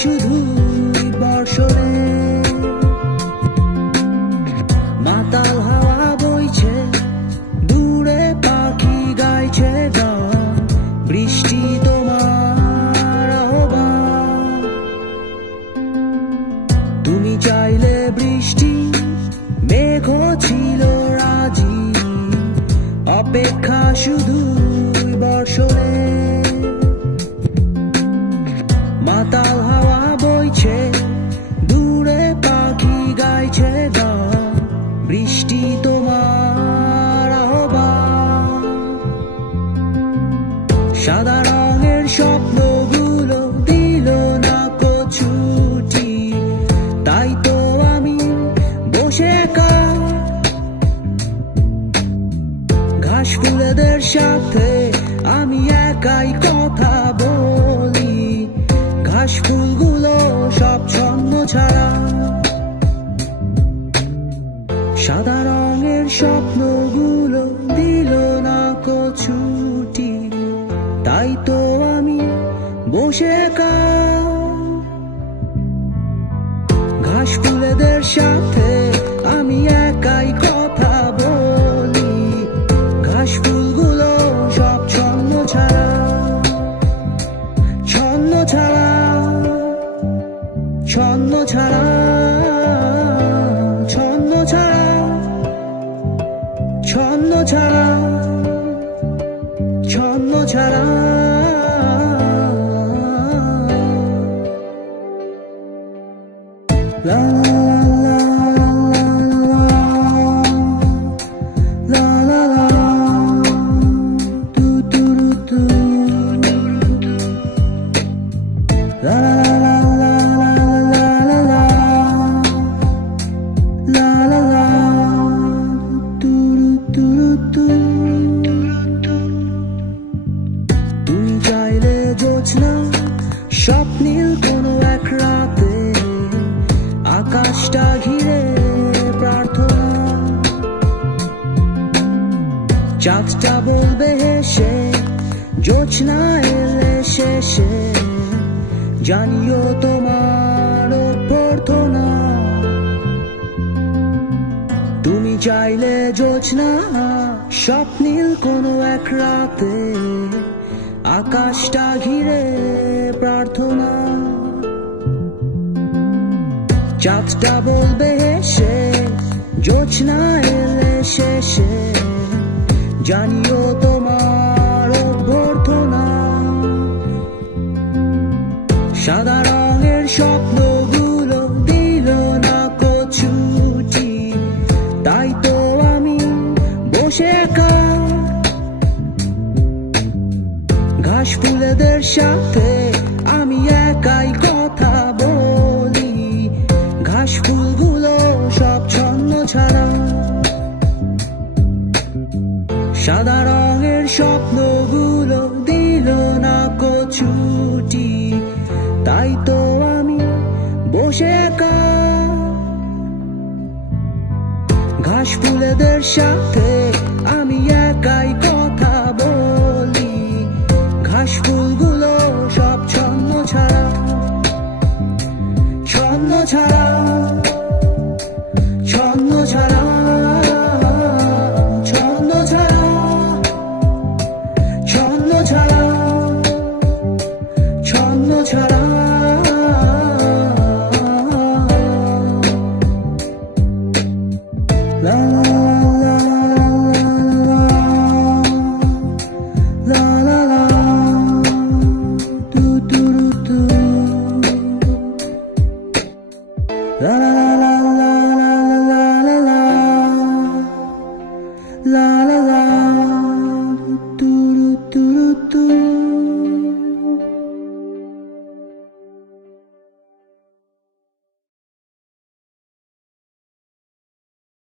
শুধুই বর্ষণে, মাতাল হাওয়া বইছে, দূরে পাখি গাইছে গান, বৃষ্টি তোমার আহ্বান। তুমি চাইলে বৃষ্টি, মেঘও ছিল রাজি, অপেক্ষা শুধুই বর্ষণে, মাতাল হাওয়া বইছে, দূরে পাখি গাইছে গান, বৃষ্টি তোমার আহ্বান। সাদা রঙের স্বপ্নগুলো দিল না ছুটি, তাই তো আমি বসে ঘাস ফুলেদের সাথে আমি একাই কথা বলি, ঘাস ফুলগুলো সব ছন্ন ছাড়া। সাদা রঙের স্বপ্নগুলো দিল না ছুটি, তাই তো আমি বসে ঘাস ফুলেদের সাথে আমি একাই কথা বলি, ঘাস ফুলগুলো সব ছন্ন ছাড়া, ছন্ন ছাড়া, ছন্ন ছাড়া, ছন্ন ছাড়া, ছন্ন ছাড়া, ছন্ন ছাড়া। La la la la la la, do do do do, la la la la la la, la la la, do do do do। তুমি চাইলে জোছনা, স্বপ্নীল কোনো এক রাতে, আকাশটা ঘিরে প্রার্থনা, চাঁদটা বলবে হেসে, জোছনা এলে শেষে, জানিও তোমার প্রার্থনা। তুমি চাইলে জোছনা, স্বপ্নীল কোনো এক রাতে, আকাশটা ঘিরে প্রার্থনা, চাঁদটা বলবে হেসে, জোছনা এলে শেষে, জানিও তোমার অভ্যর্থনা। সাদা রঙের স্বপ্নগুলো দিল না ছুটি, তাই তো আমি বসে ঘাস ফুলেদের সাথে আমি একাই কথা বলি, ঘাস ফুলগুলো সব ছন্ন ছাড়া। সাদা রঙের স্বপ্নগুলো দিল না ছুটি, তাই তো আমি বসে ঘাস ফুলেদের সাথে আমি একাই কথা বলি, ঘাস ফুলগুলো সব ছন্ন ছাড়া, ছন্ন ছাড়া, ছন্ন ছাড়া, ছন্ন ছাড়া, ছন্ন ছাড়া, ছন্ন ছাড়া।